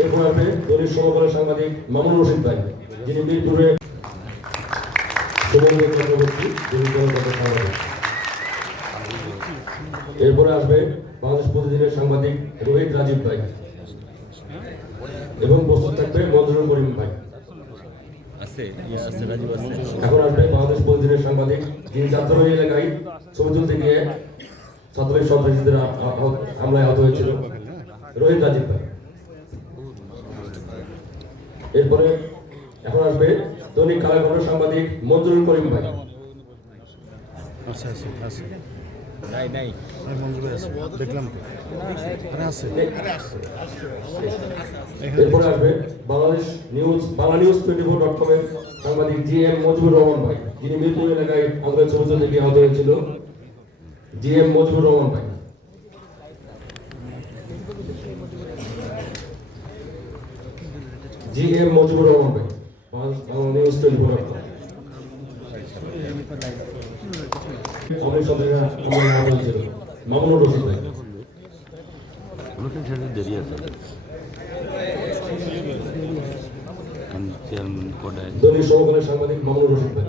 এরপর আসবে দলিত সমকালীন সাংবাদিক মামুন রশিদ ভাই যিনি মিরপুরে শুভঙ্গ চক্রবর্তী দলিত জনপথের সাংবাদিক এরপরে আসবে বাংলাদেশ প্রতিদিনের সাংবাদিক রোহিত রাজীব ভাই। এবং প্রস্তুত থাকবে মঞ্জুরুল করিম ভাই। এখন আসবে বাংলাদেশ প্রতিদিনের সাংবাদিক যিনি যাত্রাবাড়ি এলাকায় ছবি তুলতে গিয়ে ছাত্রলীগ সন্ত্রাসীদের হামলায় আহত হয়েছিল। রোহিত রাজীব ভাই। এরপরে এখন আসবে দৈনিক কালাকণ্ঠ সাংবাদিক মঞ্জুরুল করিম ভাই। আচ্ছা আচ্ছা নাই নাই মঞ্জুর ভাই আছে দেখলাম আরে আছে। এরপরে আসবে Bangladesh news Bangla news twenty four dot কমের সাংবাদিক জি এম মজিবুর রহমান ভাই। যিনি মিরপুর এলাকায় আন্দোলন ছবি তুলতে গিয়ে আহত হয়েছিল। জি এম মজিবুর রহমান ভাই। জি এম মজিবুর রহমান ভাই নিউজ মামুনুর রশিদ ভাই। দেরি আছে সাংবাদিক মামুনুর রশিদ ভাই।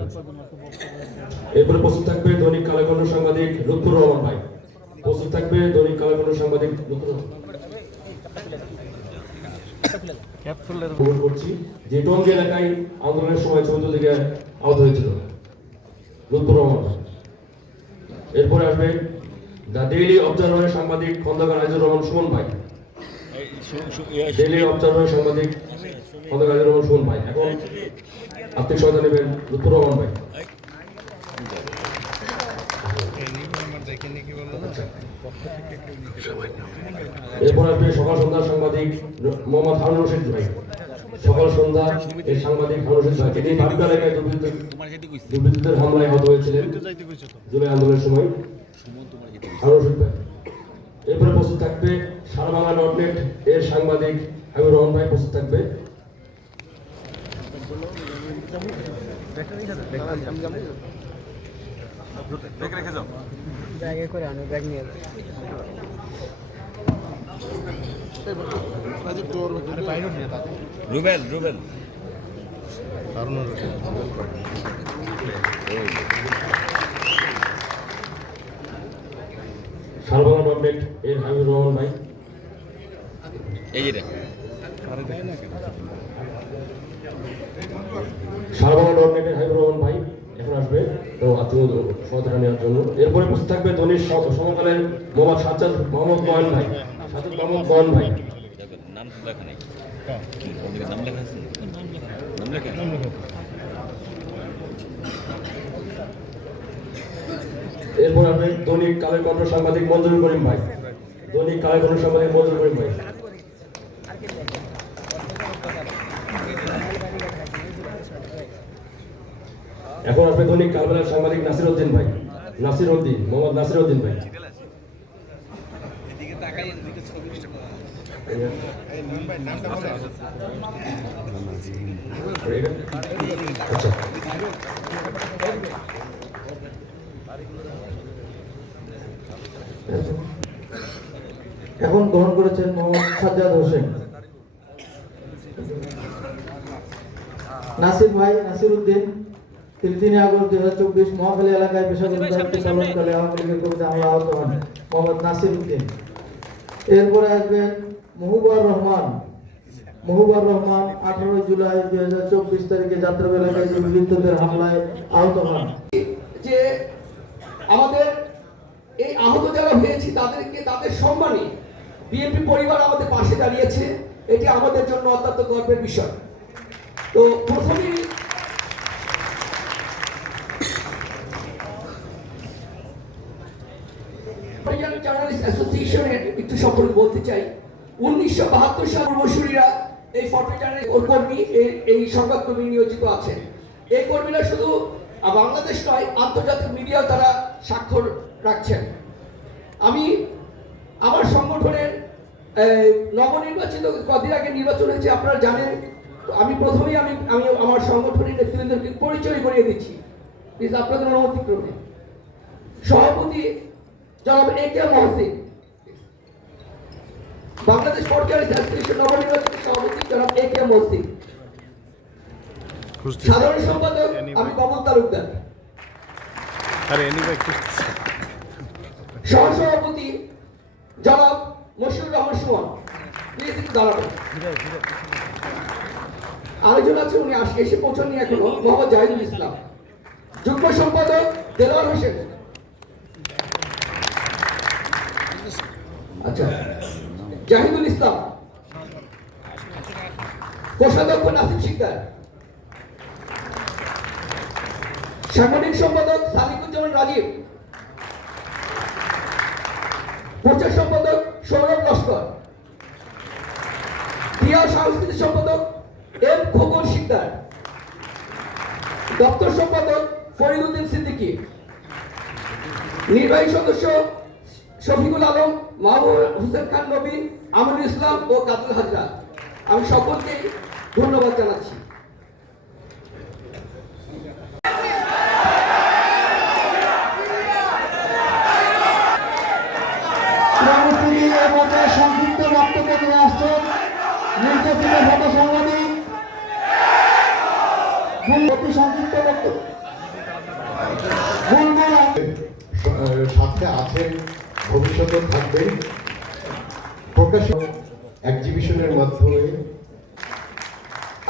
এরপরে প্রস্তুত থাকবে দৈনিক কালাকণ্ঠ সাংবাদিক লুৎফুর রহমান ভাই। প্রস্তুত থাকবে দৈনিক কালাকণ্ঠ সাংবাদিক লুৎফুর যে এলাকায় আন্দোলনের সময় আহত হয়েছিল রহমান এরপরে সাংবাদিক খন্দকার ভাই। সাংবাদিক ভাই। আর্থিক সহায়তা নেবেন লুৎফুর রহমান ভাই। এরপর আসবে সকাল সন্ধ্যার সাংবাদিক মোহাম্মদ হারুন রশিদ ভাই। সকাল সন্ধ্যা এই সাংবাদিক হারুন রশিদ ভাই তিনি বাড়িতে এলাকায় দুর্বৃত্তদের হামলায় আহত হয়েছিলেন জুলাই আন্দোলনের সময়। হারুন রশিদ ভাই। এরপরে প্রস্তুত থাকবে সারা বাংলা ডট নেট এর সাংবাদিক হাবিবুর রহমান ভাই প্রস্তুত থাকবে। ব্যাগে করে আনো ব্যাগ নিয়ে যাও। রুবেল রুবেল। সারা বাংলা এর হাবিবুর রহমান ভাই। এই যে রে সারবাংলা ডট নেটের হাবিবুর রহমান ভাই এখন আসবে তো আত্মীয় সহায়তা নেওয়ার জন্য থাকবে ধনির সমকালের মোহাম্মদ সাজ্জাদ মোহাম্মদ ভাই। সাজ্জাদ মোহাম্মদ ভাই। নাম লেখা নাই। নাম লেখা আছে? নাম লেখা এরপর আসবে দৈনিক কালের কণ্ঠ সাংবাদিক মঞ্জুর করিম ভাই। দৈনিক কালের কণ্ঠ সাংবাদিক মঞ্জুর করিম ভাই। এখন আপনি দৈনিক কালবেলার সাংবাদিক নাসির উদ্দিন ভাই। নাসির উদ্দিন মোহাম্মদ নাসির উদ্দিন ভাই আচ্ছা। এখন গ্রহণ করেছেন মোহাম্মদ সাজ্জাদ হোসেন। নাসির ভাই নাসির উদ্দিন তিন আগস্ট দুই হাজার চব্বিশ মহাখালী এলাকায় পেশাগত দায়িত্ব পালনকালে আওয়ামী লীগের কবিতা হামলা আহত হন। মোহাম্মদ নাসির উদ্দিন। এরপরে আসবেন মহুবার রহমান। মহুবার রহমান আঠারোই জুলাই দুই হাজার চব্বিশ তারিখে যাত্রা এলাকায় দুর্বৃত্তদের হামলায় আহত হন। যে আমাদের এই আহত যারা হয়েছে তাদেরকে তাদের সম্মানে বিএনপি পরিবার আমাদের পাশে দাঁড়িয়েছে। এটি আমাদের জন্য অত্যন্ত গর্বের বিষয়। তো প্রথমেই হরিয়ানা জার্নালিস্ট অ্যাসোসিয়েশনের একটু সম্পর্কে বলতে চাই। উনিশশো বাহাত্তর সাল পূর্বসূরীরা এই ফটো জার্নাল কর্মী এই- এই সংবাদকর্মী নিয়োজিত আছেন। এই কর্মীরা শুধু বাংলাদেশ নয়, আন্তর্জাতিক মিডিয়াও তারা স্বাক্ষর রাখছেন। আমি আমার সংগঠনের নবনির্বাচিত কদিন আগে নির্বাচন হয়েছে, আপনারা জানেন। আমি প্রথমেই আমি আমি আমার সংগঠনের নেতৃত্বকে পরিচয় করিয়ে দিচ্ছি। প্লিজ আপনাদের অনুমতি ক্রমে। সভাপতি জনাব এ কে মহসিন বাংলাদেশ ফরচার্স অ্যাসোসিয়েশন নবনির্বাচিত সভাপতি জনাব এ কে মসজিদ সাধারণ সম্পাদক আমি কমল তালুকদার। আরে সহসভাপতি জনাব মশিউর রহমান সুমন। প্লিজ একটু দাঁড়াবেন। আরেকজন আছে উনি এসে পৌঁছাননি এখনও। মোহাম্মদ জাহিদুল ইসলাম। যুগ্ম সম্পাদক দেলোয়ার হোসেন আচ্ছা জাহিদুল ইসলাম। কোষাধ্যক্ষ নাসিম শিকদার। সাংগঠনিক সম্পাদক সাদিকুজ্জামান রাজীব। প্রচার সম্পাদক সৌরভ লস্কর। ক্রিয়া সাংস্কৃতিক সম্পাদক এম খোকন শিকদার। দপ্তর সম্পাদক ফরিদুদ্দিন সিদ্দিকী। নির্বাহী সদস্য শফিকুল আলম মাহবুব হোসেন খান নবীন আমিনুল ইসলাম ও কাদুল হাজরা। আমি সকলকে ধন্যবাদ জানাচ্ছি। সংক্ষিপ্ত বক্তব্য নিয়ে আসছেন নির্যাতিত ফটো সাংবাদিক অতি সংক্ষিপ্ত বক্তব্য। বুলবুল সাথে আছেন ভবিষ্যতে এক্সিবিশনের মাধ্যমে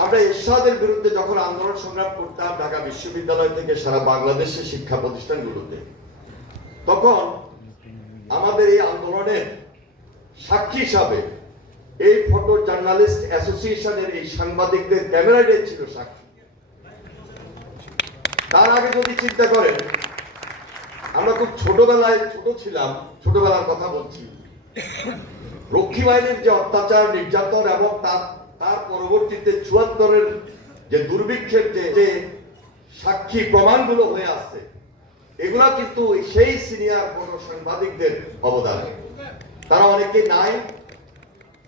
আমরা এরশাদের বিরুদ্ধে যখন আন্দোলন সংগ্রাম করতাম ঢাকা বিশ্ববিদ্যালয় থেকে সারা বাংলাদেশের শিক্ষা প্রতিষ্ঠানগুলোতে, তখন আমাদের এই আন্দোলনের সাক্ষী হিসাবে এই ফটো জার্নালিস্ট অ্যাসোসিয়েশনের এই সাংবাদিকদের ক্যামেরাটাই ছিল সাক্ষী। তার আগে যদি চিন্তা করেন আমরা খুব ছোটবেলায় ছোট ছিলাম, ছোটবেলার কথা বলছি। রক্ষী বাহিনীর যে অত্যাচার, নির্যাতন এবং তার তার পরবর্তীতে চুয়াত্তরের যে দুর্ভিক্ষের যে সাক্ষী প্রমাণগুলো হয়ে আসছে, এগুলা কিন্তু সেই সিনিয়র বড় সাংবাদিকদের অবদান। তারা অনেকে নাই,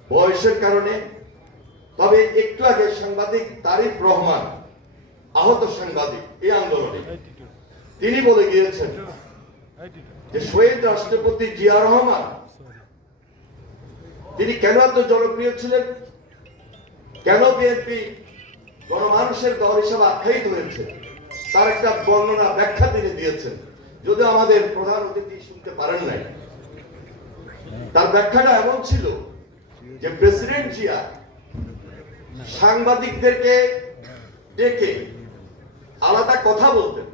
বয়সের কারণে। তবে একটু আগে সাংবাদিক তারিফ রহমান, আহত সাংবাদিক, এই আন্দোলনে। তিনি বলে গিয়েছেন যে শহীদ রাষ্ট্রপতি জিয়া রহমান, তিনি কেন এত জনপ্রিয় ছিলেন? কেন বিএনপি গণমানুষের দল হিসাবে আখ্যায়িত হয়েছে? তার একটা বর্ণনা ব্যাখ্যা তিনি দিয়েছেন। যদি আমাদের প্রধান অতিথি শুনতে পারেন নাই। তার ব্যাখ্যাটা এমন ছিল যে প্রেসিডেন্ট জিয়া সাংবাদিকদেরকে ডেকে আলাদা কথা বলতেন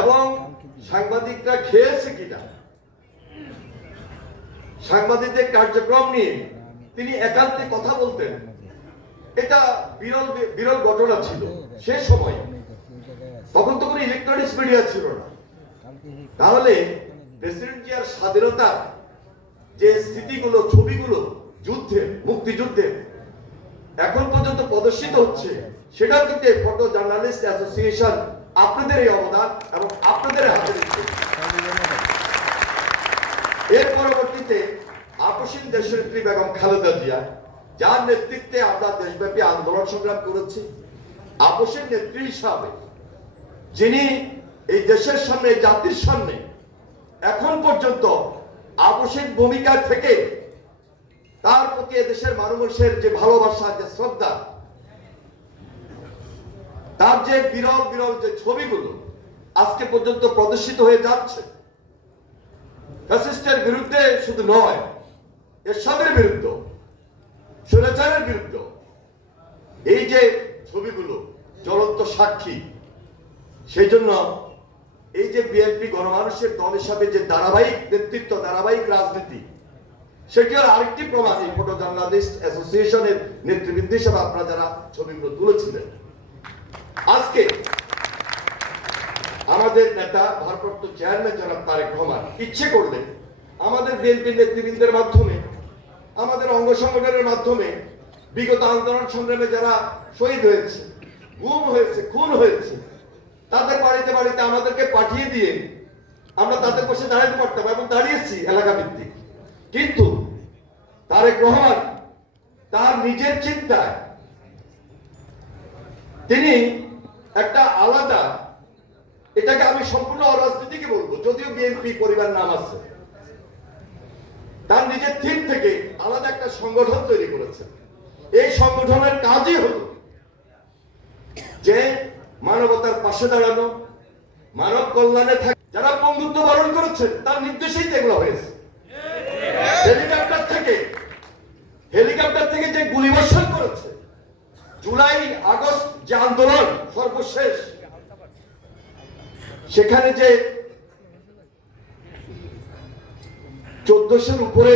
এবং সাংবাদিকরা খেয়েছে কিনা? সাংবাদিকদের কার্যক্রম নিয়ে তিনি একান্তে কথা বলতেন। এটা বিরল বিরল ঘটনা ছিল সে সময়। তখন তো কোনো ইলেকট্রনিক্স মিডিয়া ছিল না। তাহলে প্রেসিডেন্ট জিয়ার স্বাধীনতা যে স্মৃতিগুলো, ছবিগুলো, যুদ্ধে, মুক্তিযুদ্ধে এখন পর্যন্ত প্রদর্শিত হচ্ছে, সেটা কিন্তু ফটো জার্নালিস্ট অ্যাসোসিয়েশন আপনাদের এই অবদান এবং আপনাদের হাতে এর পরবর্তীতে আপসীন দেশনেত্রী বেগম খালেদা জিয়া, যার নেতৃত্বে আমরা দেশব্যাপী আন্দোলন সংগ্রাম করেছি আপসের নেত্রী হিসাবে, যিনি এই দেশের সামনে জাতির সামনে এখন পর্যন্ত আপসের ভূমিকা থেকে তার প্রতি দেশের মানুষের যে ভালোবাসা, যে শ্রদ্ধা তার যে বিরল বিরল যে ছবিগুলো আজকে পর্যন্ত প্রদর্শিত হয়ে যাচ্ছে ফ্যাসিস্টের বিরুদ্ধে শুধু নয়, এরশাদের বিরুদ্ধে স্বৈরাচারের বিরুদ্ধে এই যে ছবিগুলো জ্বলন্ত সাক্ষী, সেই জন্য এই যে বিএনপি গণমানুষের দল হিসাবে যে ধারাবাহিক নেতৃত্ব, ধারাবাহিক রাজনীতি সেটি হলো আরেকটি প্রমাণ এই ফটো জার্নালিস্ট অ্যাসোসিয়েশনের নেতৃবৃন্দ হিসাবে আপনারা যারা ছবিগুলো তুলেছিলেন। আজকে আমাদের নেতা, ভারপ্রাপ্ত চেয়ারম্যান জনাব তারেক রহমান, ইচ্ছে করলে আমাদের বিএনপি নেতৃবৃন্দের মাধ্যমে, আমাদের অঙ্গ সংগঠনের মাধ্যমে বিগত আন্দোলন সংগ্রামে যারা শহীদ হয়েছে, গুম হয়েছে, খুন হয়েছে, তাদের বাড়িতে বাড়িতে আমাদেরকে পাঠিয়ে দিয়ে আমরা তাদের পাশে দাঁড়াতে পারতাম এবং দাঁড়িয়েছি এলাকা ভিত্তিক। কিন্তু তারেক রহমান তার নিজের চিন্তায় তিনি একটা আলাদা এটাকে আমি সম্পূর্ণ অরাজনীতিকে বলব যদিও বিএনপি পরিবার নাম আছে। তার নিজের থিম থেকে আলাদা একটা সংগঠন তৈরি করেছেন এই সংগঠনের কাজই হলো যে মানবতার পাশে দাঁড়ানো মানব কল্যাণে থাকে যারা বন্ধুত্ব বরণ করেছেন তার নির্দেশেই এগুলো হয়েছে। হেলিকপ্টার থেকে হেলিকপ্টার থেকে যে গুলিবর্ষণ করেছে জুলাই আগস্ট যে আন্দোলন সর্বশেষ সেখানে যে চোদ্দশোর উপরে